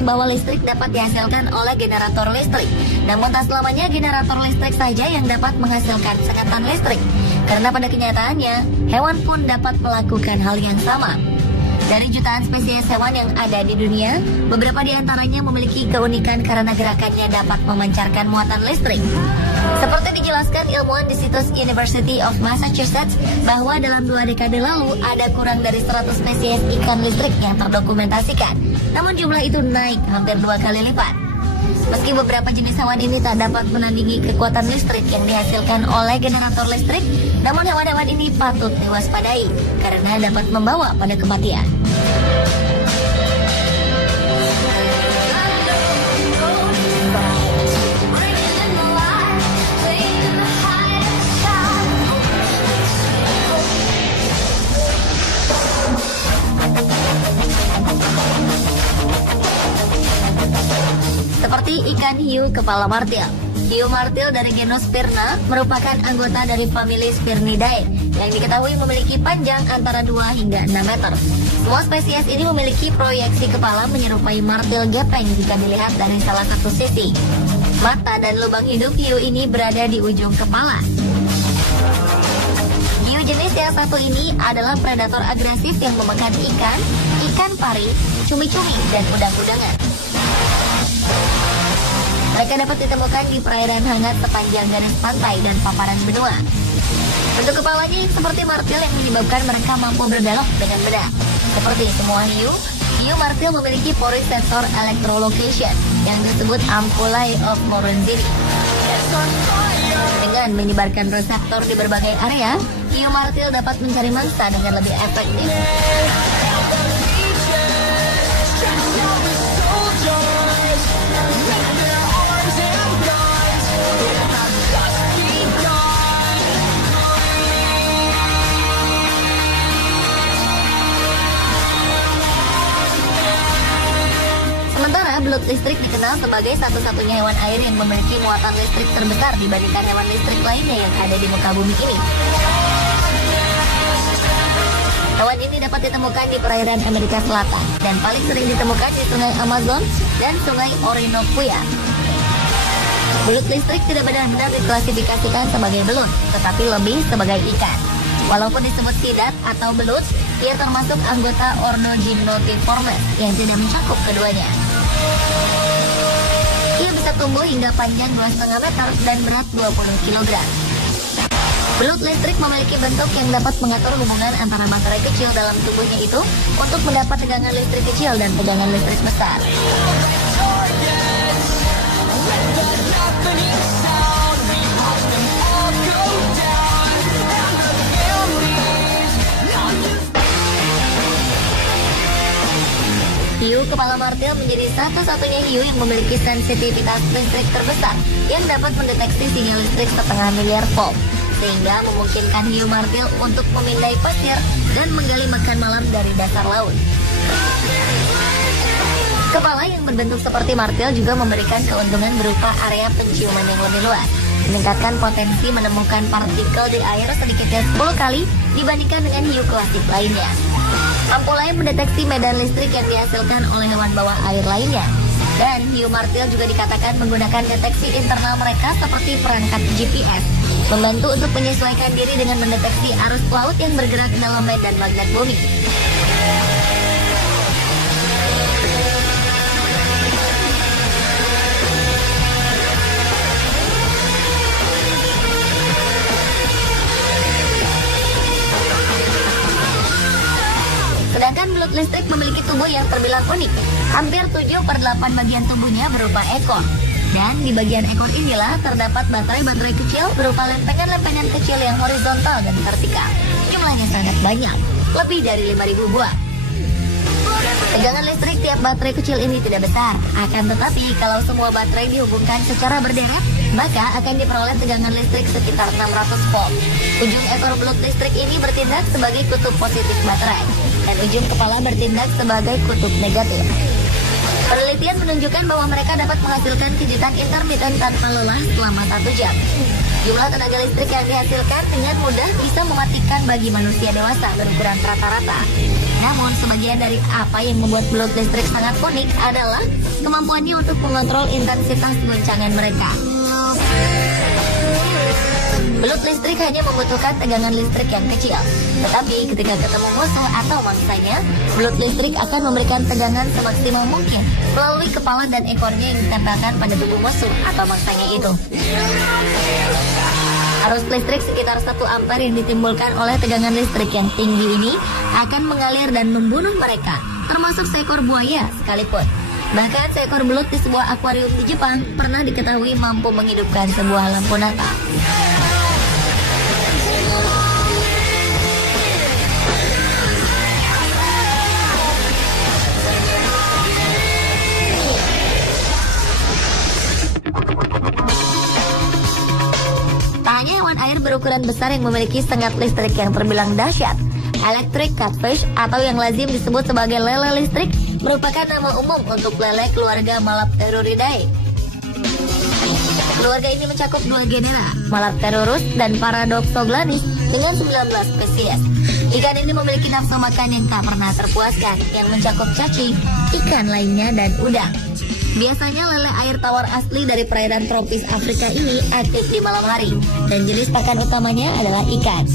mengetahui bahwa listrik dapat dihasilkan oleh generator listrik. Namun tak selamanya generator listrik saja yang dapat menghasilkan sengatan listrik. Karena pada kenyataannya, hewan pun dapat melakukan hal yang sama. Dari jutaan spesies hewan yang ada di dunia, beberapa di antaranya memiliki keunikan karena gerakannya dapat memancarkan muatan listrik. Seperti dijelaskan ilmuwan di situs University of Massachusetts bahwa dalam 2 dekade lalu ada kurang dari 100 spesies ikan listrik yang terdokumentasikan. Namun jumlah itu naik hampir 2 kali lipat. Meski beberapa jenis hewan ini tak dapat menandingi kekuatan listrik yang dihasilkan oleh generator listrik, namun hewan-hewan ini patut diwaspadai karena dapat membawa pada kematian. Seperti ikan hiu kepala martil. Hiu martil dari genus Spirna merupakan anggota dari famili Spirnidae yang diketahui memiliki panjang antara 2 hingga 6 meter. Semua spesies ini memiliki proyeksi kepala menyerupai martil gepeng jika dilihat dari salah satu sisi. Mata dan lubang hidup hiu ini berada di ujung kepala. Hiu jenis yang satu ini adalah predator agresif yang memakan ikan, ikan pari, cumi-cumi, dan udang-udangan. Mereka dapat ditemukan di perairan hangat sepanjang garis pantai dan paparan benua. Bentuk kepalanya yang seperti martil yang menyebabkan mereka mampu berbelok dengan benar. Seperti semua hiu, hiu martil memiliki pori sensor electrolocation yang disebut ampullae of Morozini. Dengan menyebarkan reseptor di berbagai area, hiu martil dapat mencari mangsa dengan lebih efektif. Sementara belut listrik dikenal sebagai satu-satunya hewan air yang memiliki muatan listrik terbesar dibandingkan hewan listrik lainnya yang ada di muka bumi ini. Hewan ini dapat ditemukan di perairan Amerika Selatan dan paling sering ditemukan di sungai Amazon dan sungai Orinoco. Belut listrik tidak benar-benar diklasifikasikan sebagai belut, tetapi lebih sebagai ikan. Walaupun disebut sidat atau belut, ia termasuk anggota ordo Gymnotiformes yang tidak mencakup keduanya. Ia bisa tumbuh hingga panjang 2,5 meter dan berat 20 kg. Belut listrik memiliki bentuk yang dapat mengatur hubungan antara baterai kecil dalam tubuhnya itu untuk mendapat tegangan listrik kecil dan tegangan listrik besar. Hiu kepala martil menjadi satu-satunya hiu yang memiliki sensitivitas listrik terbesar yang dapat mendeteksi sinyal listrik setengah miliar volt, sehingga memungkinkan hiu martil untuk memindai pasir dan menggali makan malam dari dasar laut. Kepala yang berbentuk seperti martil juga memberikan keuntungan berupa area penciuman yang lebih luas, meningkatkan potensi menemukan partikel di air sedikitnya 10 kali dibandingkan dengan hiu klasik lainnya. Ampullae mendeteksi medan listrik yang dihasilkan oleh hewan bawah air lainnya. Dan hiu martil juga dikatakan menggunakan deteksi internal mereka seperti perangkat GPS, membantu untuk menyesuaikan diri dengan mendeteksi arus laut yang bergerak dalam medan magnet bumi. Sedangkan belut listrik memiliki tubuh yang terbilang unik. Hampir 7/8 bagian tubuhnya berupa ekor. Dan di bagian ekor inilah terdapat baterai-baterai kecil berupa lempengan-lempengan kecil yang horizontal dan vertikal. Jumlahnya sangat banyak, lebih dari 5.000 buah. Tegangan listrik tiap baterai kecil ini tidak besar. Akan tetapi kalau semua baterai dihubungkan secara berderet, maka akan diperoleh tegangan listrik sekitar 600 volt. Ujung ekor belut listrik ini bertindak sebagai kutub positif baterai, dan ujung kepala bertindak sebagai kutub negatif. Penelitian menunjukkan bahwa mereka dapat menghasilkan kejutan intermiten tanpa lelah selama 1 jam. Jumlah tenaga listrik yang dihasilkan dengan mudah bisa mematikan bagi manusia dewasa berukuran rata-rata. Namun, sebagian dari apa yang membuat belut listrik sangat unik adalah kemampuannya untuk mengontrol intensitas goncangan mereka. Belut listrik hanya membutuhkan tegangan listrik yang kecil. Tetapi ketika ketemu musuh atau mangsanya, belut listrik akan memberikan tegangan semaksimal mungkin melalui kepala dan ekornya yang ditempelkan pada tubuh musuh atau mangsanya itu. Arus listrik sekitar 1 ampere yang ditimbulkan oleh tegangan listrik yang tinggi ini akan mengalir dan membunuh mereka, termasuk seekor buaya sekalipun. Bahkan seekor belut di sebuah akuarium di Jepang pernah diketahui mampu menghidupkan sebuah lampu Natal. Air berukuran besar yang memiliki sengat listrik yang terbilang dahsyat. Electric catfish atau yang lazim disebut sebagai lele listrik merupakan nama umum untuk lele keluarga Malapteruridae. Keluarga ini mencakup 2 genera, Malapterurus dan Paradoxoglanis dengan 19 spesies. Ikan ini memiliki nafsu makan yang tak pernah terpuaskan, yang mencakup cacing, ikan lainnya, dan udang. Biasanya lele air tawar asli dari perairan tropis Afrika ini aktif di malam hari, dan jenis pakan utamanya adalah ikan.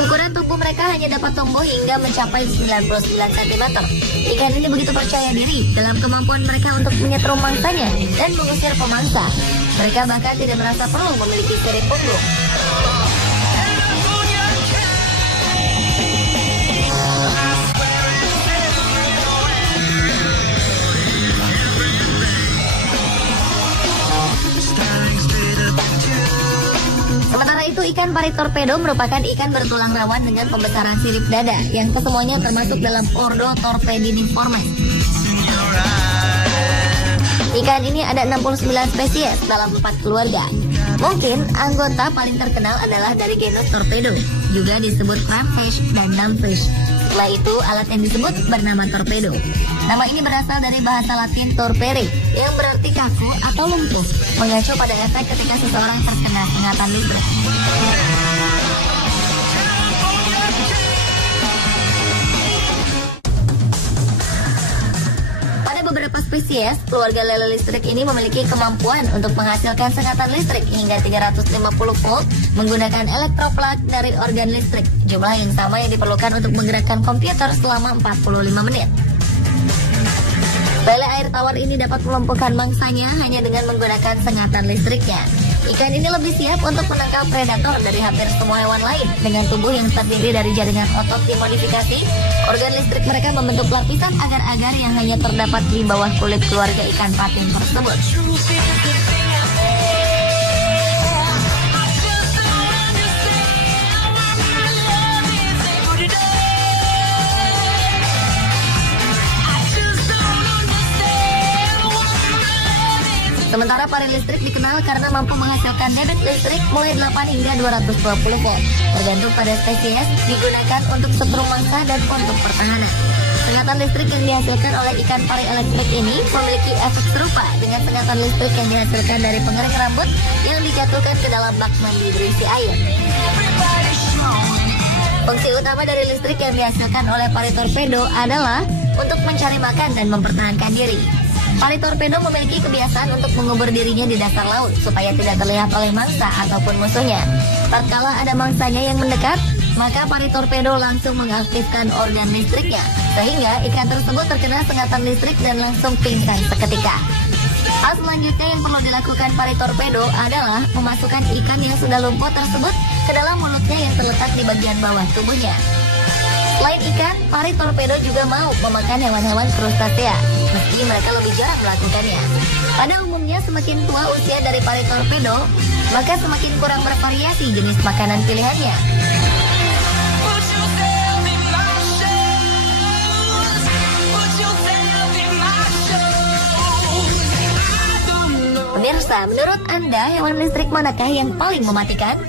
Ukuran tubuh mereka hanya dapat tumbuh hingga mencapai 99 cm. Ikan ini begitu percaya diri dalam kemampuan mereka untuk menyetrum mangsanya dan mengusir pemangsa. Mereka bahkan tidak merasa perlu memiliki sirip punggung. Sementara itu, ikan pari torpedo merupakan ikan bertulang rawan dengan pembesaran sirip dada yang kesemuanya termasuk dalam ordo Torpediniformes. Ikan ini ada 69 spesies dalam 4 keluarga. Mungkin anggota paling terkenal adalah dari genus torpedo, juga disebut clamfish dan dumbfish. Setelah itu, alat yang disebut bernama torpedo. Nama ini berasal dari bahasa Latin torpere, yang berarti kaku atau lumpuh, mengacu pada efek ketika seseorang terkena sengatan listrik. Pada beberapa spesies, keluarga lele listrik ini memiliki kemampuan untuk menghasilkan sengatan listrik hingga 350 volt menggunakan elektroplug dari organ listrik, jumlah yang sama yang diperlukan untuk menggerakkan komputer selama 45 menit. Lele air tawar ini dapat melumpuhkan mangsanya hanya dengan menggunakan sengatan listriknya. Ikan ini lebih siap untuk menangkap predator dari hampir semua hewan lain. Dengan tubuh yang terdiri dari jaringan otot dimodifikasi, organ listrik mereka membentuk lapisan agar-agar yang hanya terdapat di bawah kulit keluarga ikan patin tersebut. Sementara pari listrik dikenal karena mampu menghasilkan debit listrik mulai 8 hingga 220 volt. Tergantung pada spesies, digunakan untuk setrum mangsa dan untuk pertahanan. Sengatan listrik yang dihasilkan oleh ikan pari elektrik ini memiliki efek serupa dengan sengatan listrik yang dihasilkan dari pengering rambut yang dijatuhkan ke dalam bak mandi berisi air. Fungsi utama dari listrik yang dihasilkan oleh pari torpedo adalah untuk mencari makan dan mempertahankan diri. Pari torpedo memiliki kebiasaan untuk mengubur dirinya di dasar laut supaya tidak terlihat oleh mangsa ataupun musuhnya. Tatkala ada mangsanya yang mendekat, maka pari torpedo langsung mengaktifkan organ listriknya, sehingga ikan tersebut terkena sengatan listrik dan langsung pingsan seketika. Hal selanjutnya yang perlu dilakukan pari torpedo adalah memasukkan ikan yang sudah lumpuh tersebut ke dalam mulutnya yang terletak di bagian bawah tubuhnya. Selain ikan, pari torpedo juga mau memakan hewan-hewan krustasea, meski mereka lebih jarang melakukannya. Pada umumnya, semakin tua usia dari pari torpedo, maka semakin kurang bervariasi jenis makanan pilihannya. Pemirsa, menurut Anda hewan listrik manakah yang paling mematikan?